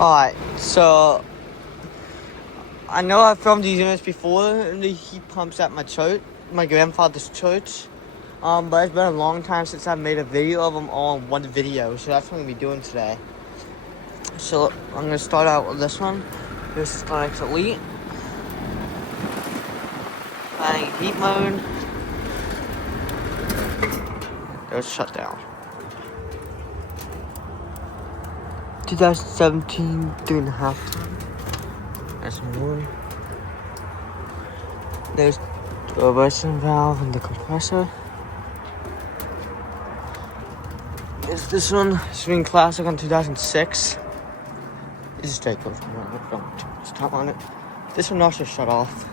Alright, so I know I've filmed these units before in the heat pumps at my church, my grandfather's church. But it's been a long time since I've made a video of them all in one video, so that's what I'm gonna be doing today. So I'm gonna start out with this one. This is Linux Elite. Planning heat mode. There's shutdown. 2017, 3.5 ton. That's one. There's the reversing valve and the compressor. There's this one, Swing Classic on 2006. This is straight close. I'm not going too much time on it. This one also shut off.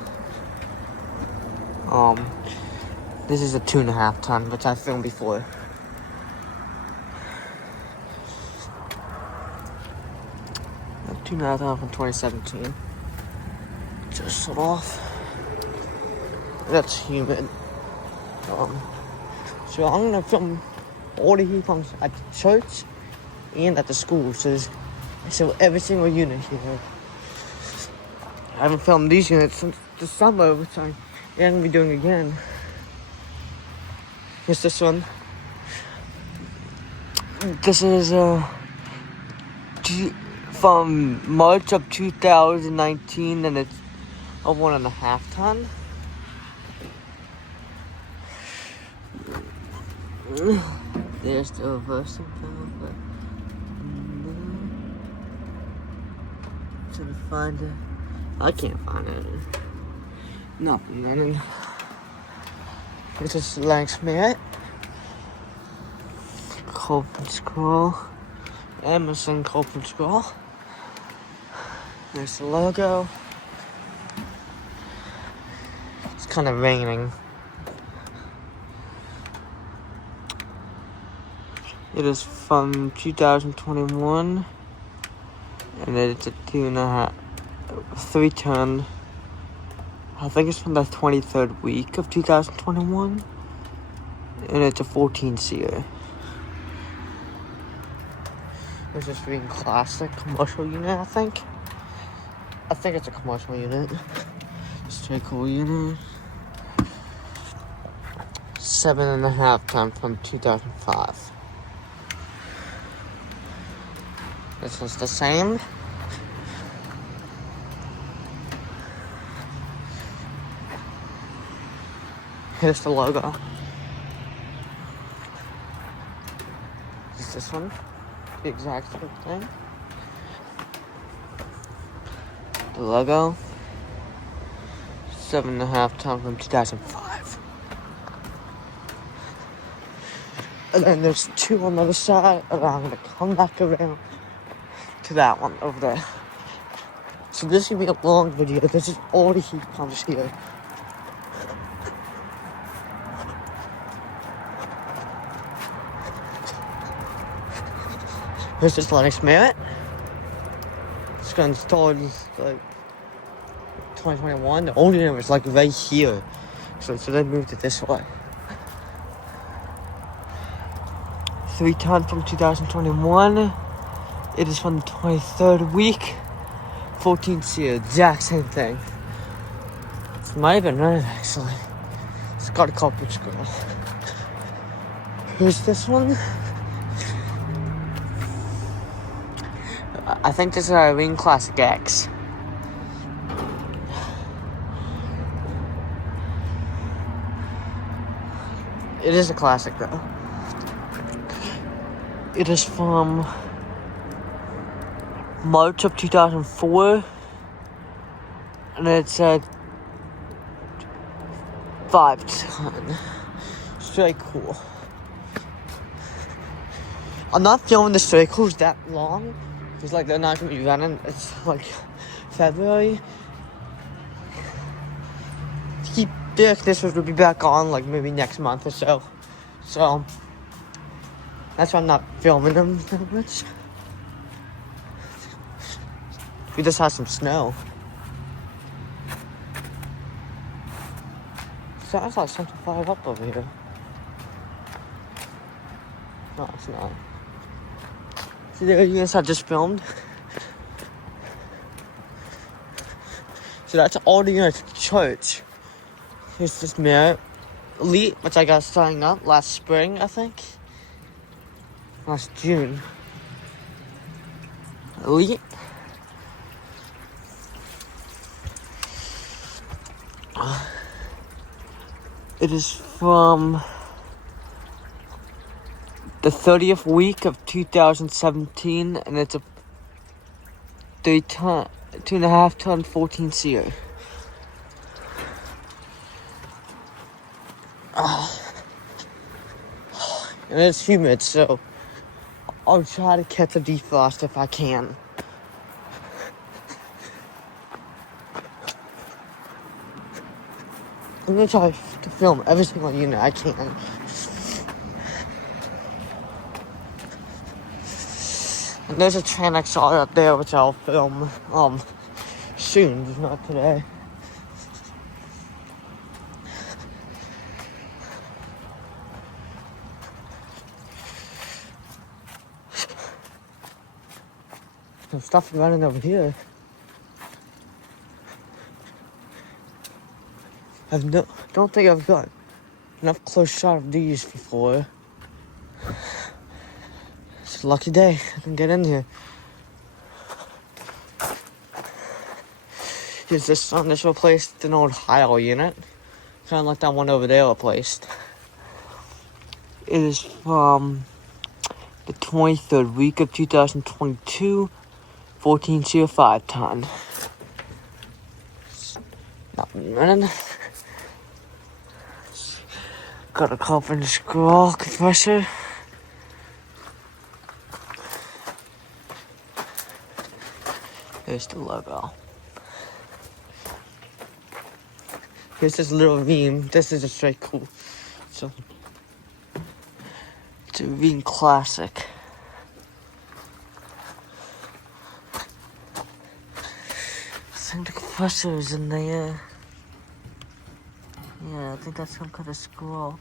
This is a 2.5 ton, which I filmed before. A 2.5 ton from 2017. Just shut off. That's humid. So I'm gonna film all the heat pumps at the church and at the school. So every single unit here. I haven't filmed these units since the summer, which I'm gonna be doing again. Here's this one. This is from March of 2019, and it's a 1.5 ton. There's the reversing valve. Trying to find it. I can't find it. Nothing running. This is Linux Merit. Cope and Scroll. Emerson Cope and Scroll. There's the logo. It's kind of raining. It is from 2021, and it's a 3 ton. I think it's from the 23rd week of 2021, and it's a 14 seer. This is Swing Classic commercial unit, I think. I think it's a commercial unit. Straight cool unit. 7.5 ton from 2005. This one's the same. Here's the logo. Is this one the exact same thing? The logo. 7.5 ton from 2005. And then there's 2 on the other side, and I'm gonna come back around to that one over there. So this is gonna be a long video. This is all the heat pumps here. This is Linux Merit. It's got installed like 2021. The old unit was like right here. So they moved it this way. 3 ton from 2021. It is from the 23rd week. 14 seer, exact same thing. It might have been running actually. It's got a carpet scroll. Here's this one. I think this is our Ring Classic X. It is a classic though. It is from March of 2004, and it's a 5 ton. Straight cool. I'm not filming the straight cools that long, because like they're not gonna be running. It's like February. Keep the air conditioners will be back on like maybe next month or so. So that's why I'm not filming them that much. We just had some snow. Sounds like something fired up over here. No, it's not. See the units I just filmed? So that's all the units for church. Here's this mirror. Elite, which I got starting up last spring, I think. Last June. Elite. It is from the 30th week of 2017, and it's a 2.5 ton 14 seer. And it's humid, so I'll try to catch a defrost if I can. I'm gonna try to film every single unit I can. And there's a Tran XR up there, which I'll film soon, just not today. Some stuff running over here. Don't think I've got enough close shot of these before. It's a lucky day I can get in here. Here's this one. This replaced an old Heil unit. Kind of like that one over there replaced. It is from the 23rd week of 2022. 14.05 ton. Not running. Got a carbon scroll compressor. There's the logo. Here's this little Veeam. This is a straight cool. So it's a Veeam Classic. I think the compressor is in there. Yeah, I think that's some kind of scroll.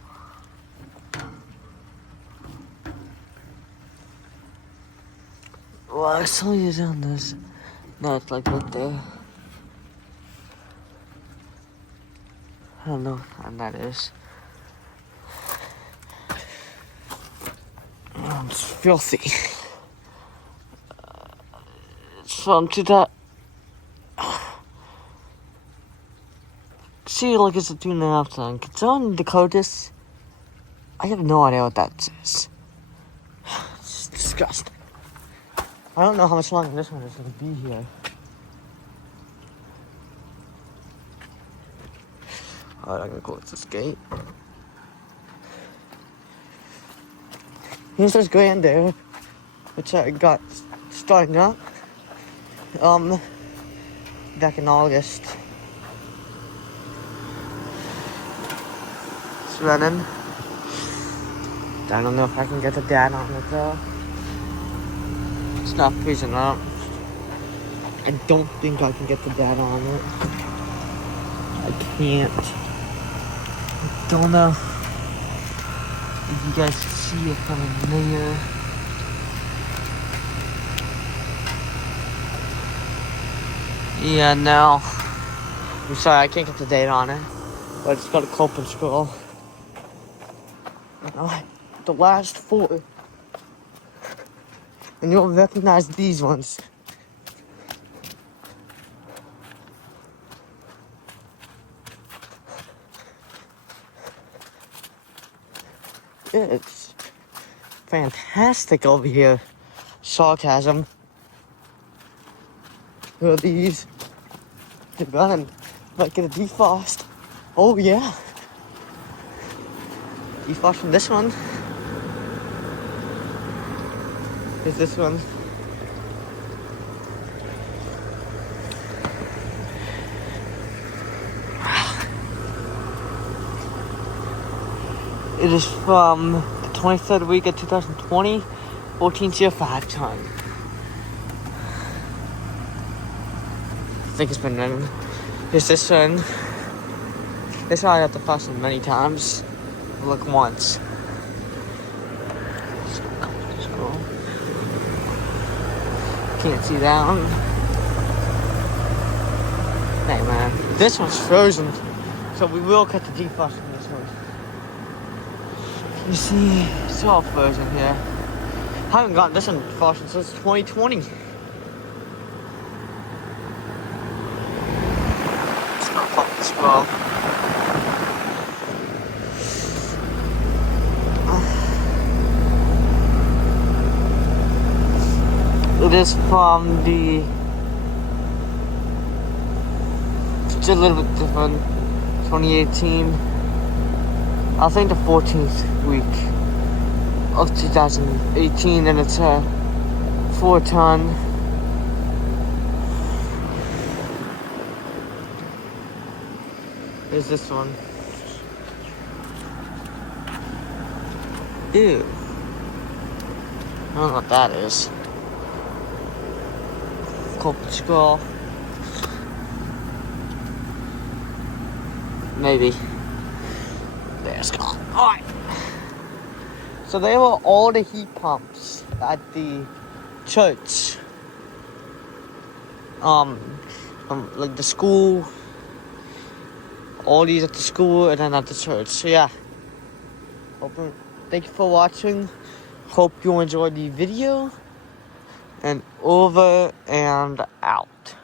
Well, I saw you on this. No, it's like right there. I don't know what kind that is. Oh, it's filthy. It's from 2000. See, like it's a 2.5 ton. It's on Dakotas. I have no idea what that is. It's disgusting. I don't know how much longer this one is going to be here. Alright, I'm going to close this gate. Here's this Grandeur, which I got starting up back in August. It's running. I don't know if I can get the data on it though. It's not freezing up. I don't think I can get the data on it. I can't. I don't know if you guys can see it from in there. Yeah, no. I'm sorry, I can't get the data on it. But it's got a Copen scroll. The last 4. And you'll recognize these ones. It's fantastic over here. Sarcasm. Who are these? They're running. Might get a defrost. Oh yeah. Defrost from this one. Here's this one. It is from the 23rd week of 2020, 14.05 ton. I think it's been running. Here's this one. This one I got to frost many times. Look once. Can't see that one. Hey man, this one's frozen, so we will cut the defrost in this one. You see, it's all frozen here. I haven't gotten this one defrosted since 2020. It's not fucking scroll. It is from the. It's a little bit different. 2018. I think the 14th week of 2018, and it's a 4-ton. Here's this one. Ew. I don't know what that is. Corporate scroll. Maybe. There's gone. Alright. So they were all the heat pumps at the church. Like the school. All these at the school and then at the church. So yeah. Thank you for watching. Hope you enjoyed the video. And over and out.